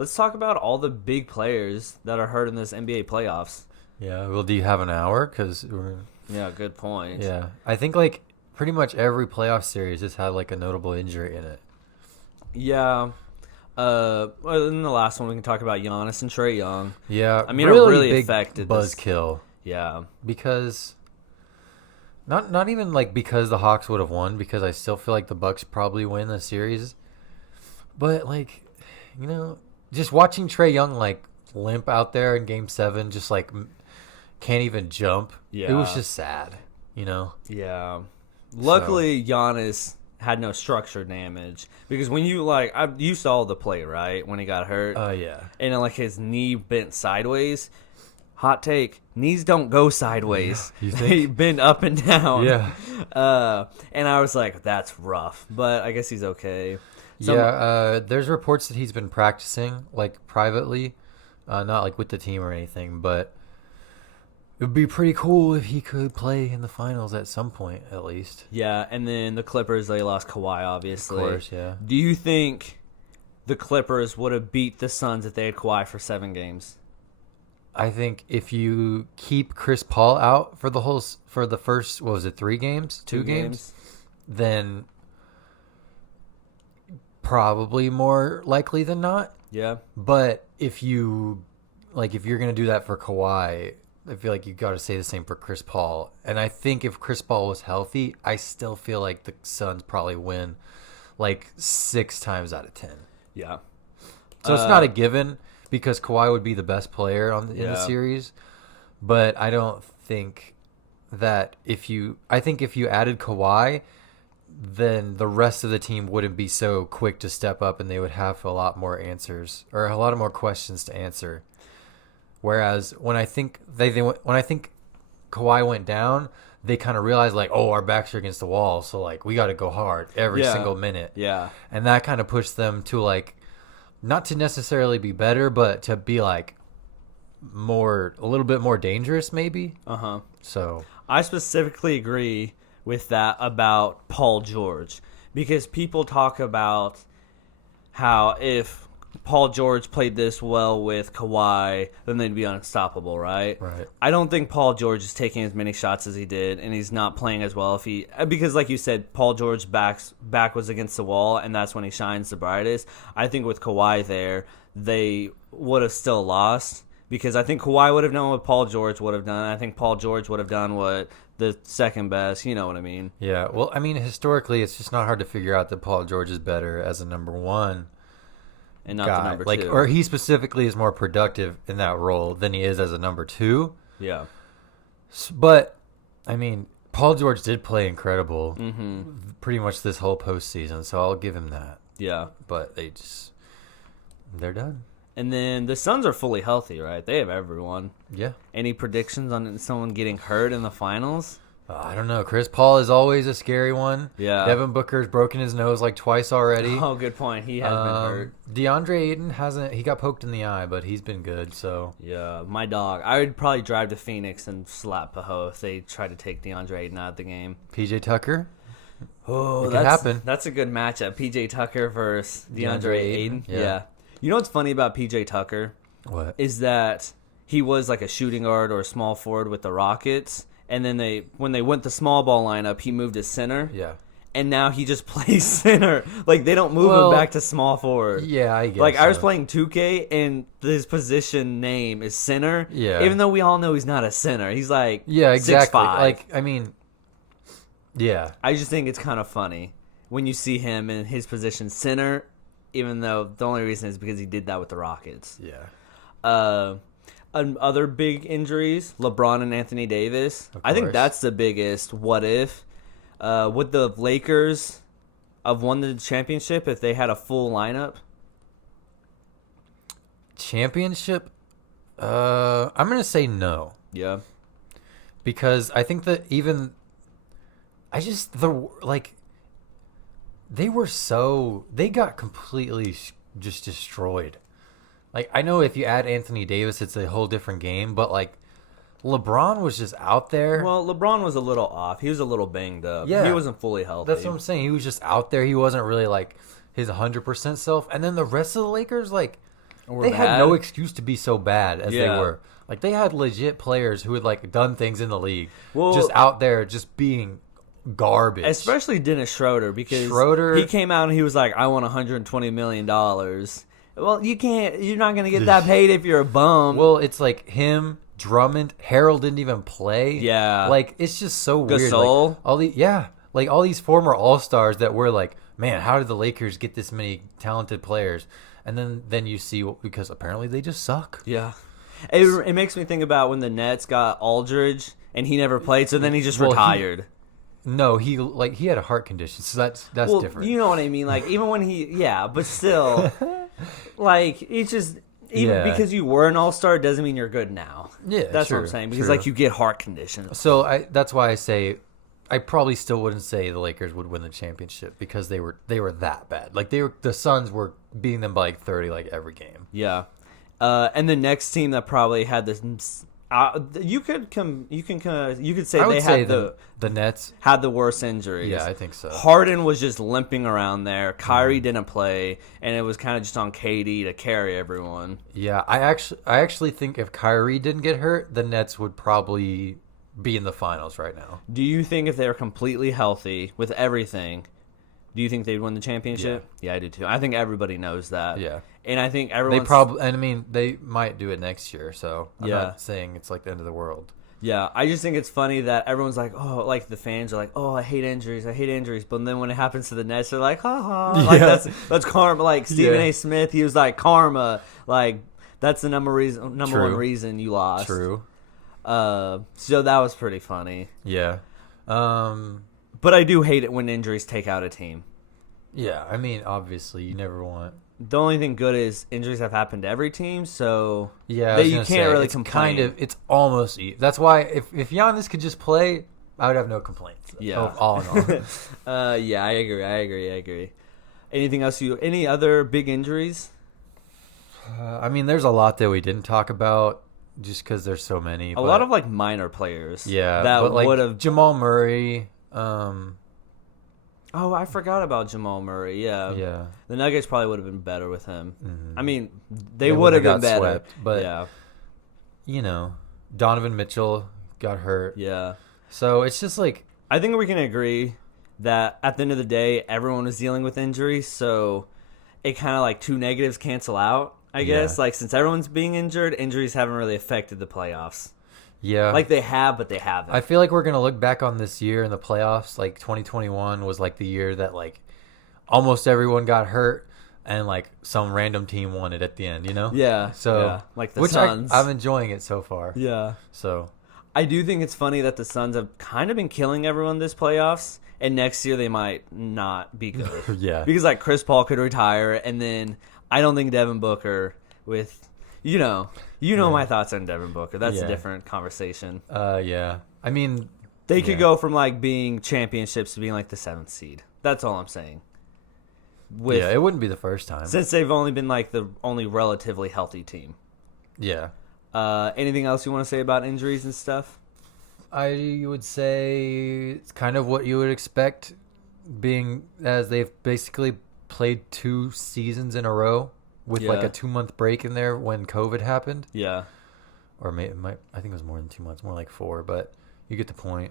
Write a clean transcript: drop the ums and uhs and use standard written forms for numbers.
let's talk about all the big players that are hurt in this NBA playoffs. Yeah. Well, do you have an hour? Because Yeah, good point. yeah, I think like pretty much every playoff series just had like a notable injury in it. Yeah. Well, in the last one, we can talk about Giannis and Trae Young. Yeah, I mean, it really big affected this. buzzkill Yeah. because not even like because the Hawks would have won, because I still feel like the Bucks probably win the series, but like, just watching Trae Young like limp out there in Game 7, just like can't even jump. It was Yeah. just sad. Yeah. Luckily, Giannis had no structure damage because when you saw the play, right, when he got hurt, Yeah. and like his knee bent sideways. Hot take: knees don't go sideways; You they think? bend up and down. Yeah. And I was like, that's rough, but I guess he's okay. There's reports that he's been practicing like privately, not like with the team or anything, but it would be pretty cool if he could play in the finals at some point, at least. Yeah, and then the Clippers, they lost Kawhi, obviously. Of course, yeah. Do you think the Clippers would have beat the Suns if they had Kawhi for 7 games? I think if you keep Chris Paul out for the first, what was it, 3 games? 2 games? Then probably more likely than not. Yeah. But if you're going to do that for Kawhi, I feel like you got to say the same for Chris Paul. And I think if Chris Paul was healthy, I still feel like the Suns probably win like 6 times out of 10. Yeah. So it's not a given because Kawhi would be the best player in the series. But I don't think that I think if you added Kawhi, then the rest of the team wouldn't be so quick to step up and they would have a lot more answers or a lot of more questions to answer. Whereas when I think when I think Kawhi went down, they kind of realized like, oh, our backs are against the wall, so like we got to go hard every single minute. Yeah. And that kind of pushed them to like not to necessarily be better, but to be like a little bit more dangerous maybe. Uh-huh. So I specifically agree with that about Paul George because people talk about how if Paul George played this well with Kawhi, then they'd be unstoppable, right? Right. I don't think Paul George is taking as many shots as he did, and he's not playing as well because like you said, Paul George's back was against the wall, and that's when he shines the brightest. I think with Kawhi there, they would have still lost because I think Kawhi would have done what Paul George would have done. I think Paul George would have done what the second best, you know what I mean? Yeah. Well, I mean, historically, it's just not hard to figure out that Paul George is better as a number 1. And not guy. the number 2. Or he specifically is more productive in that role than he is as a number 2. Yeah. But, I mean, Paul George did play incredible pretty much this whole postseason, so I'll give him that. Yeah. But they're done. And then the Suns are fully healthy, right? They have everyone. Yeah. Any predictions on someone getting hurt in the finals? I don't know. Chris Paul is always a scary one. Yeah. Devin Booker's broken his nose like twice already. Oh, good point. He has been hurt. DeAndre Ayton hasn't. He got poked in the eye, but he's been good. So Yeah, my dog. I would probably drive to Phoenix and slap Paho if they tried to take DeAndre Ayton out of the game. PJ Tucker. Oh, It could happen. That's a good matchup. PJ Tucker versus DeAndre Ayton. Yeah. Yeah. You know what's funny about PJ Tucker What? is that he was like a shooting guard or a small forward with the Rockets. And then when they went the small ball lineup, he moved to center. Yeah. And now he just plays center. Like, they don't move him back to small forward. Yeah, I guess. Like, I was so. playing 2K, and his position name is center. Yeah. Even though we all know he's not a center. He's like Yeah, exactly. 6'5". Like, I mean, yeah. I just think it's kind of funny when you see him in his position center, even though the only reason is because he did that with the Rockets. Yeah. Other big injuries, LeBron and Anthony Davis. I think course. that's the biggest what if. Would the Lakers have won the championship if they had a full lineup? Championship? I'm going to say no. Yeah. Because I think that they got completely just destroyed. Like, I know if you add Anthony Davis, it's a whole different game, but like LeBron was just out there. Well, LeBron was a little off. He was a little banged up. Yeah. He wasn't fully healthy. That's what I'm saying. He was just out there. He wasn't really like his 100% self. And then the rest of the Lakers, like, they had no excuse to be so bad as they Yeah. were. Like, they had legit players who had, like, done things in the league. Well, just out there, just being garbage. Especially Dennis Schroeder, because Schroeder- he came out and he was like, I want $120 million. Well, you're not going to get that paid if you're a bum. Well, it's like him, Drummond, Harold didn't even play. Yeah. Like, it's just so weird. Gasol. Like, all these former All-Stars that were like, man, how did the Lakers get this many talented players? And then you see, because apparently they just suck. Yeah. It makes me think about when the Nets got Aldridge and he never played, so then he just retired. No, he had a heart condition, so that's different. You know what I mean? Like, even when but still, like, it's just, even because you were an all-star doesn't mean you're good now. Yeah, that's true, what I'm saying. Because, true. like, you get heart conditions. So that's why I say I probably still wouldn't say the Lakers would win the championship because they were that bad. Like, the Suns were beating them by like 30 like every game. Yeah. And the next team that probably had this, you could say I would they say had the Nets had the worst injuries. Yeah, I think so. Harden was just limping around there. Kyrie didn't play, and it was kind of just on KD to carry everyone. Yeah, I actually think if Kyrie didn't get hurt, the Nets would probably be in the finals right now. Do you think if they were completely healthy with everything, do you think they'd win the championship? Yeah, I do too. I think everybody knows that. Yeah. And I think everyone I mean, they might do it next year, so I'm not saying it's like the end of the world. Yeah, I just think it's funny that everyone's like, oh, like the fans are like, oh, I hate injuries. But then when it happens to the Nets, they're like, ha ha. Like, that's karma. Like, Stephen A. Smith, he was like, karma. Like, that's the number one reason you lost. True. So that was pretty funny. Yeah. But I do hate it when injuries take out a team. Yeah, I mean, obviously, you never want. The only thing good is injuries have happened to every team, so yeah, you can't really complain. It's almost. That's why if Giannis could just play, I would have no complaints. Yeah, all in all. Yeah, I agree. Anything else? Any other big injuries? I mean, there's a lot that we didn't talk about just because there's so many. A lot of like minor players. Yeah, that would have Jamal Murray. Oh, I forgot about Jamal Murray. Yeah. The Nuggets probably would have been better with him. Mm-hmm. I mean, they would have been better. Swept, but, Donovan Mitchell got hurt. Yeah. So it's just like... I think we can agree that at the end of the day, everyone was dealing with injuries, so it kind of like two negatives cancel out, I guess. Like, since everyone's being injured, injuries haven't really affected the playoffs. Yeah. Like they have, but they haven't. I feel like we're going to look back on this year in the playoffs. Like 2021 was like the year that like almost everyone got hurt and like some random team won it at the end, you know? Yeah. So, like the Suns. I'm enjoying it so far. Yeah. So, I do think it's funny that the Suns have kind of been killing everyone this playoffs, and next year they might not be good. Yeah. Because like Chris Paul could retire, and then I don't think Devin Booker with... You know my thoughts on Devin Booker. That's a different conversation. Yeah. I mean... They could go from, like, being championships to being, like, the 7th seed. That's all I'm saying. It wouldn't be the first time. Since they've only been, like, the only relatively healthy team. Yeah. Anything else you want to say about injuries and stuff? I would say it's kind of what you would expect, being as they've basically played 2 seasons in a row. With like a 2-month break in there when COVID happened. Yeah. Or I think it was more than 2 months, more like 4, but you get the point.